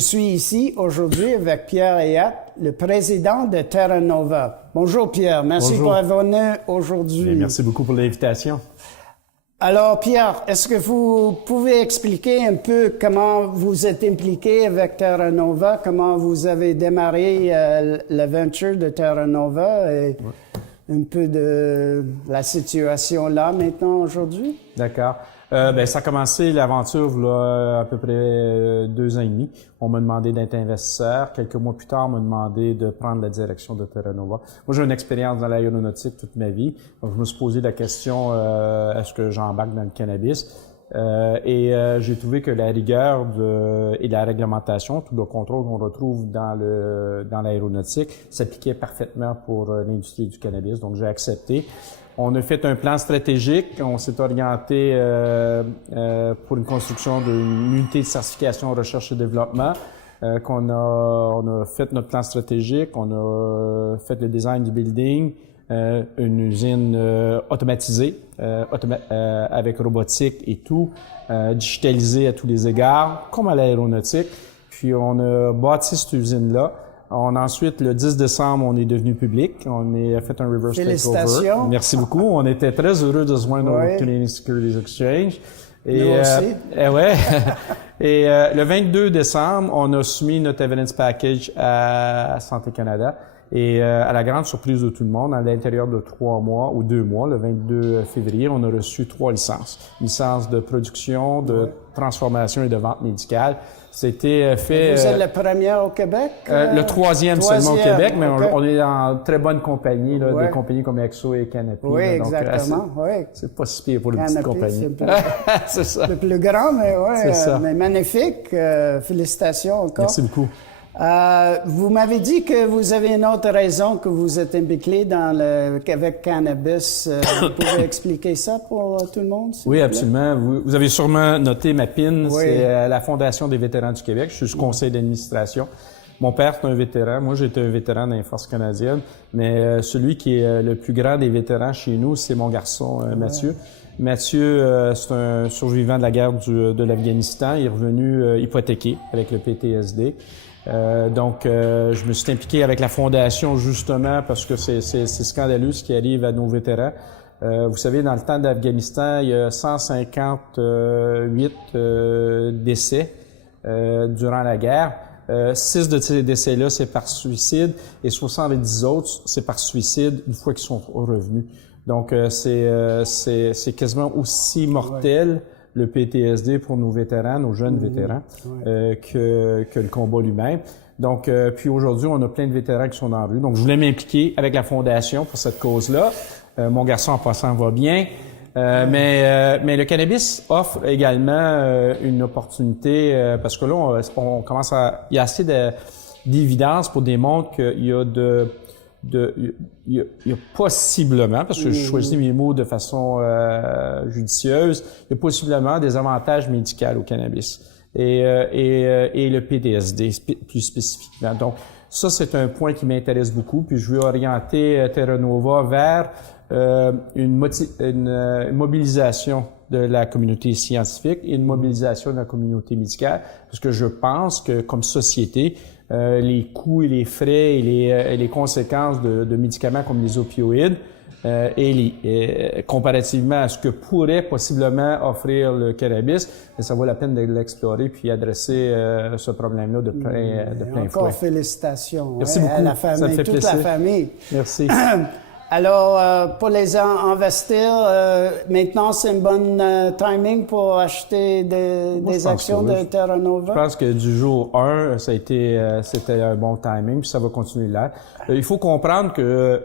suis ici aujourd'hui avec Pierre Hayat, le président de Terra Nova. Bonjour Pierre, merci pour être venu aujourd'hui. Merci beaucoup pour l'invitation. Alors Pierre, est-ce que vous pouvez expliquer un peu comment vous êtes impliqué avec Terra Nova, comment vous avez démarré l'aventure de Terra Nova et un peu de la situation là maintenant aujourd'hui? D'accord. Ça a commencé l'aventure là, à peu près 2 ans et demi. On m'a demandé d'être investisseur. Quelques mois plus tard, on m'a demandé de prendre la direction de Terra Nova. Moi, j'ai une expérience dans l'aéronautique toute ma vie. Donc, je me suis posé la question, est-ce que j'embarque dans le cannabis? J'ai trouvé que la rigueur et la réglementation, tout le contrôle qu'on retrouve dans l'aéronautique, s'appliquait parfaitement pour l'industrie du cannabis. Donc, j'ai accepté. On a fait un plan stratégique. On s'est orienté pour une construction d'une unité de certification recherche et développement. On a fait notre plan stratégique. On a fait le design du building, une usine automatisée avec robotique et tout, digitalisée à tous les égards, comme à l'aéronautique. Puis on a bâti cette usine-là. Ensuite, le 10 décembre, on est devenu public. On a fait un reverse takeover. Félicitations. Merci beaucoup. On était très heureux de se joindre au Canadian Securities Exchange. Nous aussi. Le 22 décembre, on a soumis notre evidence package à Santé Canada. Et à la grande surprise de tout le monde, à l'intérieur de 3 mois ou 2 mois, le 22 février, on a reçu 3 licences. Licence de production, de transformation et de vente médicale. C'était fait... Vous êtes la première au Québec? Le troisième seulement au Québec, mais on est en très bonne compagnie, là, des compagnies comme Exo et Canopy. Oui, là, exactement. C'est pas si pire pour une petite compagnie. C'est ça. Le plus grand, mais mais magnifique. Félicitations encore. Merci beaucoup. Vous m'avez dit que vous avez une autre raison que vous êtes impliqué avec cannabis. Vous pouvez expliquer ça pour tout le monde? Oui, absolument. Vous avez sûrement noté ma PIN, c'est la Fondation des vétérans du Québec. Je suis sur le conseil d'administration. Mon père est un vétéran. Moi, j'étais un vétéran dans les forces canadiennes. Mais celui qui est le plus grand des vétérans chez nous, c'est mon garçon, Mathieu. Mathieu, c'est un survivant de la guerre de l'Afghanistan. Il est revenu hypothéqué avec le PTSD. Je me suis impliqué avec la Fondation justement parce que c'est scandaleux ce qui arrive à nos vétérans. Vous savez, dans le temps d'Afghanistan, il y a 158 décès durant la guerre. 6 de ces décès-là, c'est par suicide et 70 autres, c'est par suicide une fois qu'ils sont revenus. Donc, c'est quasiment aussi mortel le PTSD pour nos vétérans, nos jeunes vétérans, que le combat lui-même. Donc, puis aujourd'hui, on a plein de vétérans qui sont dans la rue. Donc, je voulais m'impliquer avec la Fondation pour cette cause-là. Mon garçon, en passant, va bien. Mais le cannabis offre également une opportunité parce que là, on commence à... Il y a assez d'évidence pour démontrer qu'il y a il y a possiblement, parce que je choisis mes mots de façon judicieuse, il y a possiblement des avantages médicaux au cannabis et le PTSD plus spécifiquement. Donc, ça, c'est un point qui m'intéresse beaucoup, puis je veux orienter Terra Nova vers une mobilisation de la communauté scientifique et une mobilisation de la communauté médicale, parce que je pense que comme société, les coûts et les frais et les conséquences de médicaments comme les opioïdes comparativement à ce que pourrait possiblement offrir le cannabis, ça vaut la peine de l'explorer puis adresser ce problème-là de plein fouet. Encore félicitations. Merci beaucoup. À la famille, ça me fait toute plaisir. la famille. Merci. Alors, pour les investisseurs, maintenant, c'est un bon timing pour acheter des actions de Terra Nova? Je pense que du jour 1, c'était un bon timing, puis ça va continuer là. Il faut comprendre que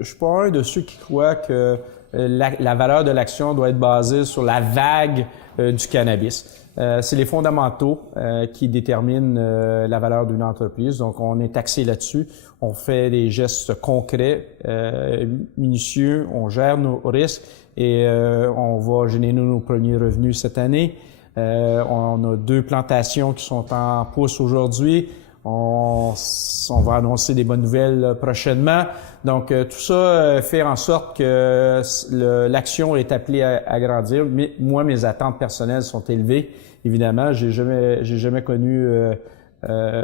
je suis pas un de ceux qui croient que la valeur de l'action doit être basée sur la vague du cannabis. C'est les fondamentaux qui déterminent la valeur d'une entreprise. Donc, on est axé là-dessus. On fait des gestes concrets, minutieux. On gère nos risques et on va générer nos premiers revenus cette année. On a 2 plantations qui sont en pousse aujourd'hui. On va annoncer des bonnes nouvelles prochainement. Donc, tout ça fait en sorte que l'action est appelée à grandir. Mais moi, mes attentes personnelles sont élevées évidemment, j'ai jamais connu,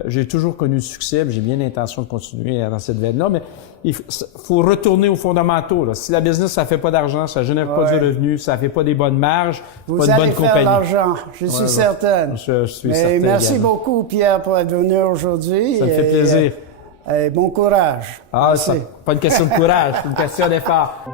j'ai toujours connu le succès, j'ai bien l'intention de continuer dans cette veine-là, mais il faut retourner aux fondamentaux, là. Si la business, ça fait pas d'argent, ça génère pas du revenu, ça fait pas des bonnes marges, vous pas de bonne compagnie. Vous allez faire l'argent, je suis certaine. Je suis certain. Merci également. beaucoup, Pierre, pour être venu aujourd'hui. Ça me fait plaisir. Bon courage. Ah, Merci. pas une question de courage, c'est une question d'effort.